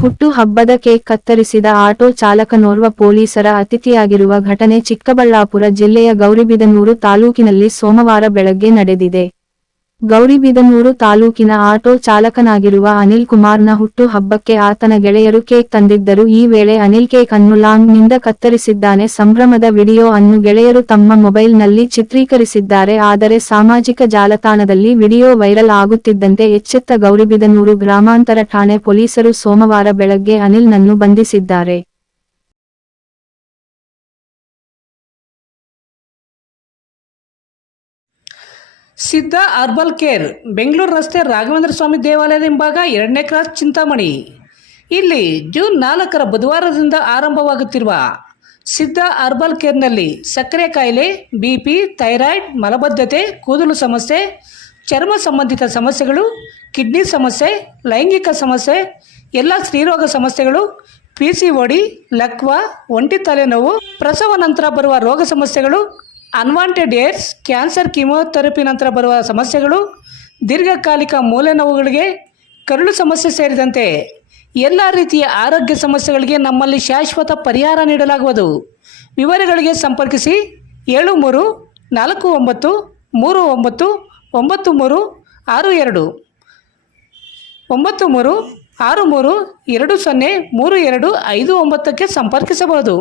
ಹುಟ್ಟು ಹಬ್ಬದ ಕೇಕ್ ಕತ್ತರಿಸಿದ ಆಟೋ ಚಾಲಕನೋರ್ವ ಪೊಲೀಸರ ಅತಿಥಿಯಾಗಿರುವ ಘಟನೆ ಚಿಕ್ಕಬಳ್ಳಾಪುರ ಜಿಲ್ಲೆಯ ಗೌರಿಬಿದನೂರು ತಾಲೂಕಿನಲ್ಲಿ ಸೋಮವಾರ ಬೆಳಗ್ಗೆ ನಡೆದಿದೆ. ಗೌರಿಬಿದನೂರು ತಾಲೂಕಿನ ಆಟೋ ಚಾಲಕನಾಗಿರುವ ಅನಿಲ್ ಕುಮಾರ್ನ ಹುಟ್ಟು ಹಬ್ಬಕ್ಕೆ ಆತನ ಗೆಳೆಯರು ಕೇಕ್ ತಂದಿದ್ದರು. ಈ ವೇಳೆ ಅನಿಲ್ ಕೇಕ್ ಅನ್ನು ಲಾಂಗ್ ನಿಂದ ಕತ್ತರಿಸಿದ್ದಾನೆ. ಸಂಭ್ರಮದ ವಿಡಿಯೋ ಅನ್ನು ಗೆಳೆಯರು ತಮ್ಮ ಮೊಬೈಲ್ ನಲ್ಲಿ ಚಿತ್ರೀಕರಿಸಿದ್ದಾರೆ. ಆದರೆ ಸಾಮಾಜಿಕ ಜಾಲತಾಣದಲ್ಲಿ ವಿಡಿಯೋ ವೈರಲ್ ಆಗುತ್ತಿದ್ದಂತೆ ಎಚ್ಚೆತ್ತ ಗೌರಿಬಿದನೂರು ಗ್ರಾಮಾಂತರ ಠಾಣೆ ಪೊಲೀಸರು ಸೋಮವಾರ ಬೆಳಗ್ಗೆ ಅನಿಲ್ ನನ್ನು ಬಂಧಿಸಿದ್ದಾರೆ. ಸಿದ್ಧ ಹರ್ಬಲ್ ಕೇರ್, ಬೆಂಗಳೂರು ರಸ್ತೆ ರಾಘವೇಂದ್ರ ಸ್ವಾಮಿ ದೇವಾಲಯದ ಹಿಂಭಾಗ 2ನೇ ಕ್ರಾಸ್, ಚಿಂತಾಮಣಿ. ಇಲ್ಲಿ ಜೂನ್ 4ರ ಬುಧವಾರದಿಂದ ಆರಂಭವಾಗುತ್ತಿರುವ ಸಿದ್ಧ ಹರ್ಬಲ್ ಕೇರ್ನಲ್ಲಿ ಸಕ್ಕರೆ ಕಾಯಿಲೆ, BP, ಥೈರಾಯ್ಡ್, ಮಲಬದ್ಧತೆ, ಕೂದಲು ಸಮಸ್ಯೆ, ಚರ್ಮ ಸಂಬಂಧಿತ ಸಮಸ್ಯೆಗಳು, ಕಿಡ್ನಿ ಸಮಸ್ಯೆ, ಲೈಂಗಿಕ ಸಮಸ್ಯೆ, ಎಲ್ಲ ಸ್ತ್ರೀರೋಗ ಸಮಸ್ಯೆಗಳು, PCOD, ಲಕ್ವಾ, ಒಂಟಿ ತಲೆನೋವು, ಪ್ರಸವ ನಂತರ ಬರುವ ರೋಗ ಸಮಸ್ಯೆಗಳು, ಅನ್ವಾಂಟೆಡ್ ಏರ್ಸ್, ಕ್ಯಾನ್ಸರ್, ಕೀಮೋಥೆರಪಿ ನಂತರ ಬರುವ ಸಮಸ್ಯೆಗಳು, ದೀರ್ಘಕಾಲಿಕ ಮೂಳೆ ನೋವುಗಳಿಗೆ, ಕರುಳು ಸಮಸ್ಯೆ ಸೇರಿದಂತೆ ಎಲ್ಲ ರೀತಿಯ ಆರೋಗ್ಯ ಸಮಸ್ಯೆಗಳಿಗೆ ನಮ್ಮಲ್ಲಿ ಶಾಶ್ವತ ಪರಿಹಾರ ನೀಡಲಾಗುವುದು. ವಿವರಗಳಿಗೆ ಸಂಪರ್ಕಿಸಿ 7349399362 9363203259ಕ್ಕೆ ಸಂಪರ್ಕಿಸಬಹುದು.